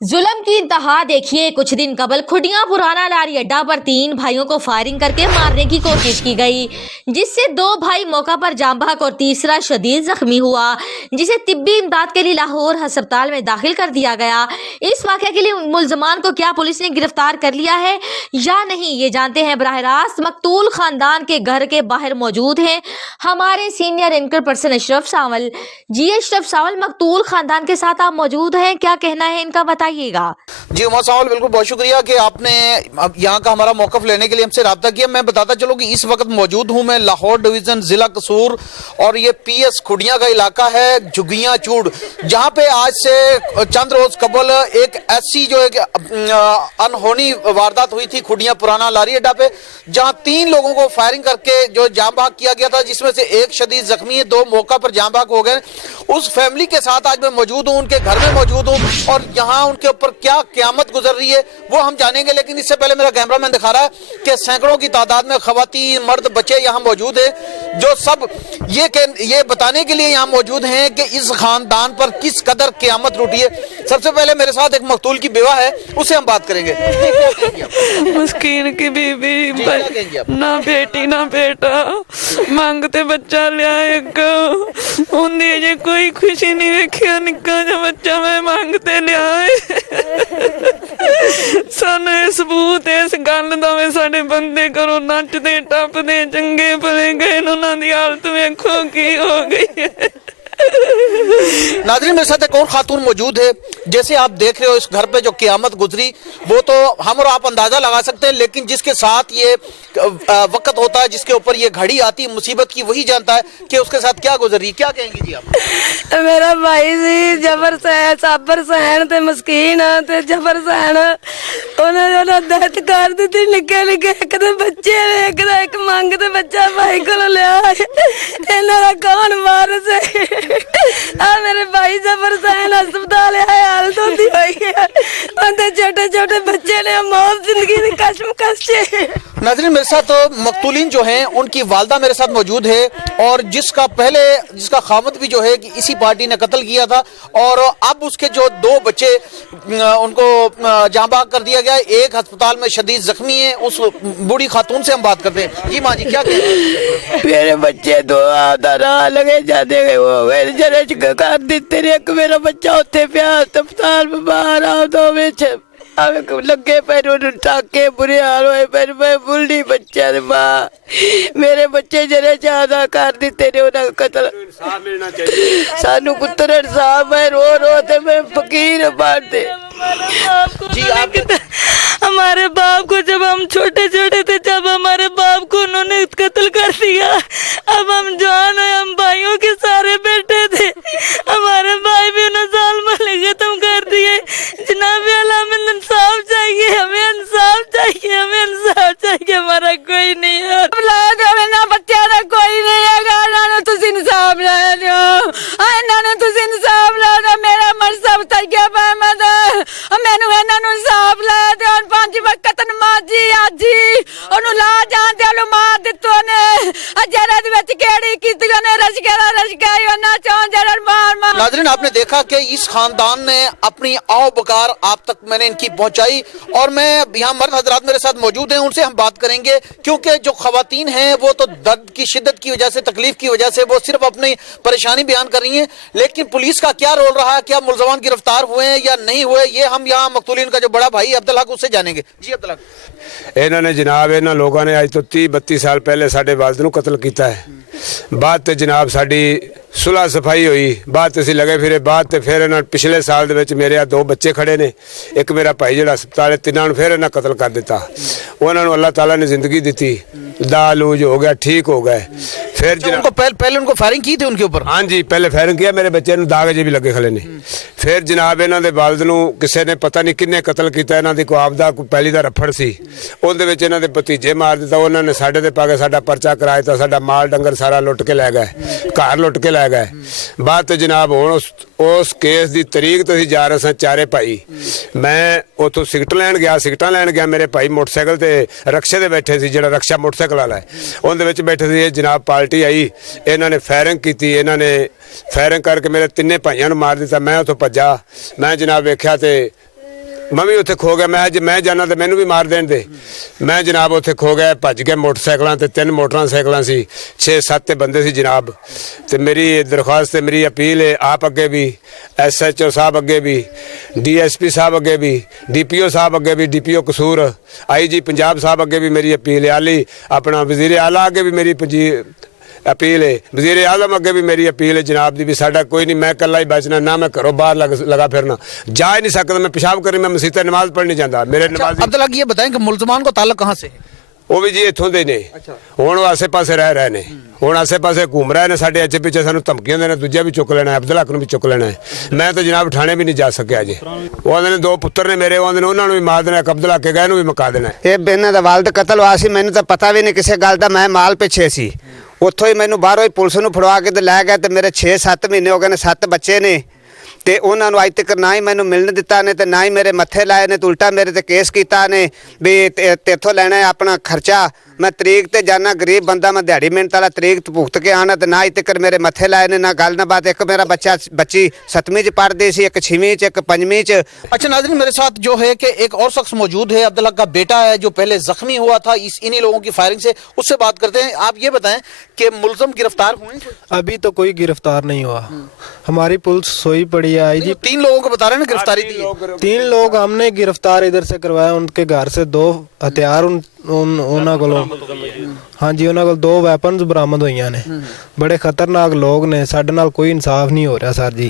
जुल्म की इंतहा देखिए। कुछ दिन कबल खुडियां पुराना लारी अड्डा पर 3 भाइयों को फायरिंग करके मारने की कोशिश की गई, जिससे 2 भाई मौका पर जाम बहक और तीसरा शदीद जख्मी हुआ, जिसे तिब्बी इमदाद के लिए लाहौर अस्पताल में दाखिल कर दिया गया। इस वाक़े के लिए मुल्जमान को क्या पुलिस ने गिरफ्तार कर लिया है या नहीं, ये जानते हैं। बराह रास्त मकतूल खानदान के घर के बाहर मौजूद हैं हमारे सीनियर एंकर पर्सन अशरफ सावल। जी अशरफ सावल, मकतूल खानदान के साथ आप मौजूद हैं, क्या कहना है इनका बताइएगा। जी उमर सावल, बिल्कुल बहुत शुक्रिया कि आपने यहाँ का हमारा मौक़िफ़ लेने के लिए हमसे रब्ता किया। मैं बताता चलूँ कि इस वक्त मौजूद हूँ मैं लाहौर डिवीज़न ज़िला कसूर और ये PS खुडियाँ का इलाका है, झुग्गियाँ चूड़, जहाँ पे आज से चंद रोज़ कबल एक ऐसी जो एक अनहोनी वारदात हुई थी खुडियाँ पुराना लारी अड्डा पे, जहाँ 3 लोगों को फायरिंग करके जो जाम बहक किया गया था, जिसमें से एक शदीद जख्मी है, 2 मौका पर जाम बहक हो गए। उस फैमिली के साथ आज मैं मौजूद हूँ, उनके घर में मौजूद हूँ और यहाँ उनके ऊपर क्या क़यामत गुजर रही है वो हम जानेंगे। लेकिन इससे पहले मेरा कैमरामैन दिखा रहा है कि सैकड़ों की तादाद में ख़वातीन, मर्द, बच्चे यहाँ मौजूद हैं, जो सब ये बताने के लिए यहाँ मौजूद हैं कि इस खानदान पर किस कदर क़यामत रूठी है। सबसे पहले मेरे साथ एक मकतूल की बेवा है, उससे हम बात करेंगे। मस्कीन की बीबी, ना बेटी ना बेटा, मांगते बच्चा लिया एक, उन्हें जे कोई खुशी नहीं देखी, निक्का जा बच्चा मैं मांगते लिया सानू सबूत इस गल दा वे साडे बंदे करो नचदे टपदे चंगे भले गए, उन्हां दी हालत वेखो की हो गई है। नाज़रीन, मेरे साथ एक और खातून मौजूद है। जैसे आप देख रहे हो इस घर पे जो क़यामत गुजरी वो तो हम और आप अंदाज़ा लगा सकते हैं, लेकिन जिसके साथ ये वक्त होता है, जिसके ऊपर ये घड़ी आती है मुसीबत की, वही जानता है कि उसके साथ क्या गुजरी। क्या कहेंगी जी आप? मेरा भाई सी जबर सहन, साबर सहन ते मस्कीन ते जबर सहन, उन्हें दहत कर दी थी। निके निके एक बच्चे ने एक मंगते बच्चा भाई को लिया, इन्हां कौन वारिस है? मेरे भाई जबर सहन अस्पताल है, हालत होती हुई है, छोटे छोटे बच्चे ने मौत जिंदगी की कशमकश है। नाज़रीन, मेरे साथ मकतूलीन जो हैं उनकी वालदा मेरे साथ मौजूद है और जिसका खामद भी जो है कि इसी पार्टी ने कत्ल किया था और अब उसके जो 2 बच्चे उनको जाँ बहक कर दिया गया। एक अस्पताल में शदीद जख्मी है। उस बूढ़ी खातून से हम बात करते हैं। जी माँ जी, क्या कहते हैं? मेरे बच्चे 2 राह लगे जाते गए, वो जरे कर दिते, एक मेरा बच्चा उत्थे पिया अस्पताल में बाहर आ, 2 विच लगे पैर टाके, बुरे हाल होए पैर, मैं बुढ़ी बच्चे ने मां, मेरे बच्चे जरे ज्यादा कर दिते ने, उन्हें कत्ल सानू पुत्र इंसाफ है। रो रो ते मैं फकीर बांटते। जी आप हमारे बाप को जब हम छोटे छोटे थे, जब हमारे बाप को उन्होंने कत्ल कर दिया, अब हम जवान है, हम भाइयों के सारे बेटे थे, हमारे भाई भी उन्हें साल में खत्म कर दिए। जनाब अल्लाह, हमें इंसाफ चाहिए, हमें इंसाफ चाहिए, हमें इंसाफ चाहिए, हमारा कोई नहीं है, ना बच्चा ना कोई नहीं है। इंसाफ ला दो, तुम इंसाफ ला दो, मेरा मर सब तरिया पाए मैनू इन्हों इंसाफ ला दो। 5 वक्त नमाजी आजी ओनू ला जान दे मार दितो ने, जरद विच केड़ी कीती ने, रशकाई ओना चों जरद मार। नाज़रीन, आपने देखा कि इस खानदान ने अपनी आओ बकार आप तक मैंने इनकी पहुंचाई और मैं यहाँ मर्द हजरात मेरे साथ मौजूद हैं, उनसे हम बात करेंगे क्योंकि जो खवातीन हैं वो तो दर्द की शिद्दत की वजह से, तकलीफ की वजह से वो सिर्फ अपनी परेशानी बयान कर रही हैं, लेकिन पुलिस का क्या रोल रहा है, क्या मुल्ज़मान गिरफ्तार हुए हैं या नहीं हुए, ये हम यहाँ मकतूलीन का जो बड़ा भाई अब्दुल हक उससे जानेंगे। जी अब्दुल हक, इन्होंने जनाब इन्होंने लोगों ने आज तो 30-32 साल पहले साढ़े वालिद नूं कत्ल किया है। बाद ते जनाब साड़ी सुलह सफाई हुई, बाद असीं लगे फिरे, बाद ते फिर इन्होंने पिछले साल दे विच मेरे 2 बच्चे खड़े ने, एक मेरा भाई जिहड़ा अस्पताल है, 3 फिर इन्हें कत्ल कर दिता। उन्होंने अल्लाह ताला ने जिंदगी दी, दालूज हो गया, ठीक हो गए। फिर उनको पहले उनको फायरिंग की थी उनके ऊपर? हाँ जी, पहले फायरिंग किया, मेरे बच्चे नूं दाग अजे भी लगे खड़े ने। फिर जनाब इन्हां दे वालिद नूं किसी ने पता नहीं किन्ने कत्ल किया, इन्हां दी कोई आपदा कोई पहली दा रफड़ सी, उहदे विच इन्हां दे भतीजे मार दिता, उन्होंने साडे ते पा के साडा परचा करा दिता, साडा माल डंगर सारा लुट के लै गए, घर लुट के लै गए। बाद तो जनाब हुण उस केस की तरीक तो असीं जा रहे सन 4 भाई, मैं उतों सिगट लैन गया, मेरे भाई मोटरसाइकिल ते रक्शे ते बैठे सी, जिहड़ा रक्शा मोटरसाइकिल वाला है, उहदे विच बैठे सी। जनाब पार्टी आई, इन्होंने फायरिंग की, इन्होंने फायरिंग करके मेरे 3 भाइयों नूं मार दिता। मैं उतों भज्जा, मैं जनाब वेख्या ते ਮੈਂ ਵੀ ਉੱਥੇ ਖੋ ਗਿਆ। ਮੈਂ ਜੇ ਮੈਂ ਜਾਣਾ ਤੇ ਮੈਨੂੰ ਵੀ ਮਾਰ ਦੇਣ ਦੇ। ਮੈਂ ਜਨਾਬ ਉੱਥੇ ਖੋ ਗਿਆ, ਭੱਜ ਗਿਆ ਮੋਟਰਸਾਈਕਲਾਂ ਤੇ, 3 ਮੋਟਰਸਾਈਕਲਾਂ ਸੀ, 6-7 ਤੇ ਬੰਦੇ ਸੀ ਜਨਾਬ। ਤੇ ਮੇਰੀ ਦਰਖਾਸਤ ਤੇ ਮੇਰੀ ਅਪੀਲ ਹੈ ਆਪ ਅੱਗੇ ਵੀ, SHO ਸਾਹਿਬ ਅੱਗੇ ਵੀ, DSP ਸਾਹਿਬ ਅੱਗੇ ਵੀ, DPO ਸਾਹਿਬ ਅੱਗੇ ਵੀ, DPO ਕਸੂਰ, IG ਪੰਜਾਬ ਸਾਹਿਬ ਅੱਗੇ ਵੀ ਮੇਰੀ ਅਪੀਲ ਹੈ। ਆਲੀ ਆਪਣਾ ਵਜ਼ੀਰ ਆਲਾ ਅੱਗੇ ਵੀ ਮੇਰੀ अपील है, वज़ीर आज़म अगे भी मेरी अपील है जनाब दी भी साडा कोई नहीं, मैं कला ही बचना ना, मैं घरों बाहर लगा फिरना, जा ही नहीं सकता, मैं पेशाब करी, मैं मसीत नमाज पढ़ने जाता। मेरे नमाज अब्दुल्ला ये बताएं कि मुलजमान को ताल्लुक कहाँ से है? वो भी जी इत्थों दे ने, हुण आसे पासे रह रहे ने, हुण आसे पासे घूम रहे ने, साडे अचे पिछे सानू धमकियां देने, दूजा भी चुक लेना है, अब्दुल्ला नूं भी चुक लेना है। मैं तो जनाब थाने भी नहीं जा सकिया जी। वो आंदे ने 2 पुत्तर ने मेरे, वो आंदे ने उन्हां नूं भी मार देना, अब्दुल्ला के गए नूं भी मुका देना है। ਇਹ ਇਹਨਾਂ ਦਾ ਵਾਲਦ ਕਤਲ ਹੋਇਆ ਸੀ, ਮੈਨੂੰ ਤਾਂ ਪਤਾ ਵੀ ਨਹੀਂ ਕਿਸੇ ਗੱਲ ਦਾ। ਮੈਂ ਮਾਲ ਪਿੱਛੇ ਸੀ, ਉੱਥੋਂ ਹੀ ਮੈਨੂੰ ਬਾਹਰੋਂ ਹੀ ਪੁਲਿਸ ਨੂੰ ਫੜਵਾ ਕੇ ਤੇ ਲੈ ਗਏ ਤੇ ਮੇਰੇ 6-7 ਮਹੀਨੇ ਹੋ ਗਏ ਨੇ, 7 ਬੱਚੇ ਨੇ ਤੇ ਉਹਨਾਂ ਨੂੰ ਅੱਜ ਤੱਕ ਨਾ ਹੀ ਮੈਨੂੰ ਮਿਲਣ ਦਿੱਤਾ ਨੇ ਤੇ ਨਾ ਹੀ ਮੇਰੇ ਮੱਥੇ ਲਾਏ ਨੇ, ਤੇ ਉਲਟਾ ਮੇਰੇ ਤੇ ਕੇਸ ਕੀਤਾ ਨੇ ਵੀ ਤੇਥੋਂ ਲੈਣਾ ਹੈ ਆਪਣਾ ਖਰਚਾ। ਮੈਂ ਤਰੀਕ ਤੇ ਜਾਣਾ, ਗਰੀਬ ਬੰਦਾ, ਮੈਂ ਦਿਹਾੜੀ ਮਿਹਨਤ ਵਾਲਾ, ਤਰੀਕ ਤੇ ਭੁਗਤ ਕੇ ਆਣਾ ਤੇ ਨਾ ਹੀ ਤੱਕ ਮੇਰੇ ਮੱਥੇ ਲਾਏ ਨੇ, ਨਾ ਗੱਲ ਨਾ ਬਾਤ। ਇੱਕ ਮੇਰਾ ਬੱਚੀ 7ਵੀਂ ਚ ਪੜ੍ਹਦੀ ਸੀ, ਇੱਕ 6ਵੀਂ ਚ, ਇੱਕ 5ਵੀਂ ਚ। अच्छा नाज़रीन, मेरे साथ जो है कि एक और शख्स मौजूद है, अब्दुल्ला का बेटा है जो पहले जख्मी हुआ था इन्हीं लोगों की फायरिंग से, उससे बात करते हैं। आप ये बताएं कि मुलजम गिरफ्तार हुए? अभी तो कोई गिरफ्तार नहीं हुआ, हमारी पुलिस सोई पड़ी है। आई जी 3 लोगों को बता रहे हैं ना गिरफ्तारी दी है। 3 लोग हमने गिरफ्तार इधर से करवाया, उनके घर से 2 हथियार ਉਹਨਾਂ ਕੋਲੋਂ, ਹਾਂਜੀ ਉਹਨਾਂ ਕੋਲ 2 ਵੈਪਨਸ ਬਰਾਮਦ ਹੋਈਆਂ ਨੇ। ਬੜੇ ਖਤਰਨਾਕ ਲੋਕ ਨੇ, ਸਾਡੇ ਨਾਲ ਕੋਈ ਇਨਸਾਫ ਨਹੀਂ ਹੋ ਰਿਹਾ ਸਰ ਜੀ।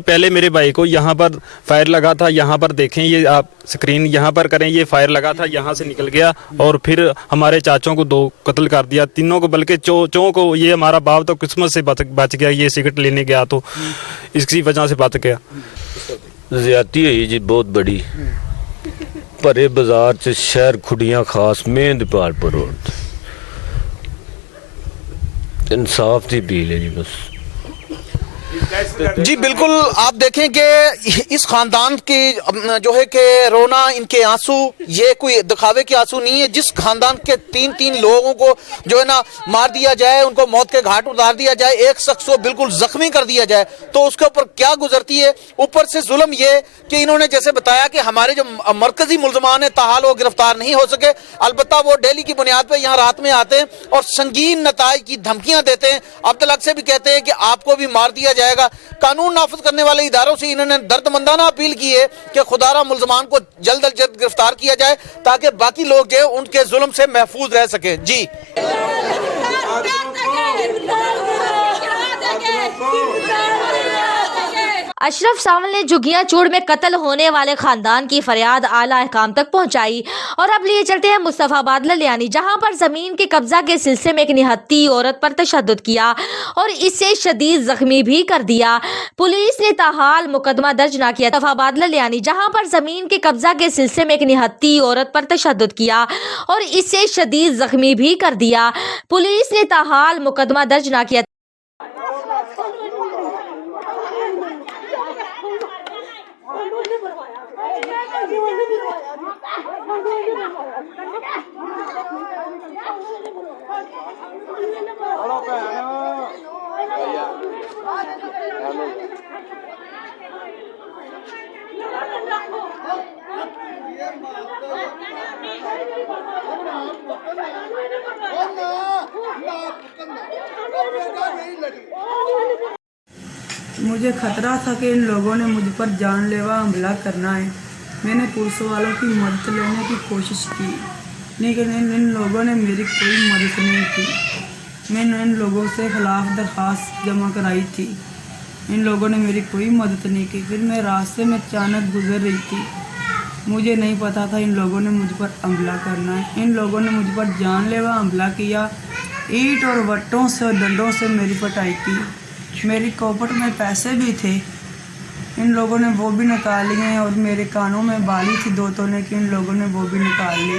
पहले मेरे भाई को यहाँ पर फायर लगा था, यहाँ पर देखें, ये आप स्क्रीन यहाँ पर करें, ये फायर लगा था, यहाँ से निकल गया और फिर हमारे चाचों को 2 कत्ल कर दिया, तीनों को, बल्कि चों को। ये हमारा बाप तो किस्मत से बच गया, ये सिगरेट लेने गया तो इसकी वजह से बच गया। ज्यादती हुई जी बहुत बड़ी, भरे बाजार च शहर खुडियां खास मेन दीपालपुर रोड, इंसाफ की अपील है जी बस। जी बिल्कुल, आप देखें कि इस खानदान की जो है कि रोना, इनके आंसू, ये कोई दिखावे के आंसू नहीं है। जिस खानदान के 3 लोगों को जो है ना मार दिया जाए, उनको मौत के घाट उतार दिया जाए, एक शख्स को बिल्कुल जख्मी कर दिया जाए, तो उसके ऊपर क्या गुजरती है। ऊपर से जुल्म ये कि इन्होंने जैसे बताया कि हमारे जो मरकजी मुलजमान है ताहाल वो गिरफ्तार नहीं हो सके। अलबत्ता वो डेली की बुनियाद पर यहाँ रात में आते हैं और संगीन नताइज की धमकियां देते हैं। अब्दुल्ला से भी कहते हैं कि आपको भी मार दिया जाएगा। कानून नाफिज करने वाले इदारों से इन्होंने दर्दमंदाना अपील की है कि खुदारा मुलजमान को जल्द अज जल्द गिरफ्तार किया जाए ताकि बाकी लोग जो है उनके जुल्म से महफूज रह सके। जी अशरफ सावल ने झुग्गियां चूड़ में कत्ल होने वाले खानदान की फरियाद आला अहकाम तक पहुंचाई। और अब लिए चलते हैं मुस्तफाबाद ललियानी, जहां पर जमीन के कब्जा के सिलसिले में एक निहत्ती औरत पर तशद्दुद किया और इससे शदीद जख्मी भी कर दिया। पुलिस ने ताहाल मुकदमा दर्ज न किया। मुस्तफाबाद ललियानी, जहां पर जमीन के कब्जा के सिलसिले में एक निहत्ती औरत पर तशद्दुद किया और इससे शदीद जख्मी भी कर दिया। पुलिस ने ताहाल मुकदमा दर्ज न किया। मुझे खतरा था कि इन लोगों ने मुझ पर जानलेवा हमला करना है। मैंने पुलिस वालों की मदद लेने की कोशिश की, लेकिन इन लोगों ने मेरी कोई मदद नहीं की। मैंने इन लोगों से खिलाफ दरख्वास्त जमा कराई थी, इन लोगों ने मेरी कोई मदद नहीं की। फिर मैं रास्ते में अचानक गुजर रही थी, मुझे नहीं पता था इन लोगों ने मुझ पर हमला करना है। इन लोगों ने मुझ पर जानलेवा हमला किया, ईंट और वट्टों से और डंडों से मेरी पिटाई की। मेरी कोपट में पैसे भी थे, इन लोगों ने वो भी निकाल लिए और मेरे कानों में बाली थी 2 तोले की, इन लोगों ने वो भी निकाल ली।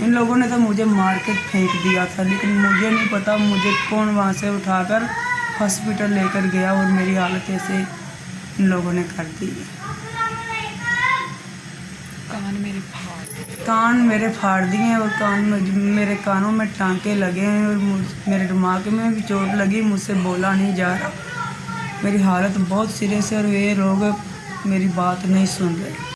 इन लोगों ने तो मुझे मार के फेंक दिया था, लेकिन मुझे नहीं पता मुझे कौन वहाँ से उठाकर हॉस्पिटल लेकर गया और मेरी हालत ऐसे इन लोगों ने कर दी। कान मेरे फाड़ दिए और मेरे कानों में टांके लगे हैं और मेरे दिमाग में भी चोट लगी, मुझसे बोला नहीं जा रहा। मेरी हालत बहुत सीरियस है और ये लोग मेरी बात नहीं सुन रहे।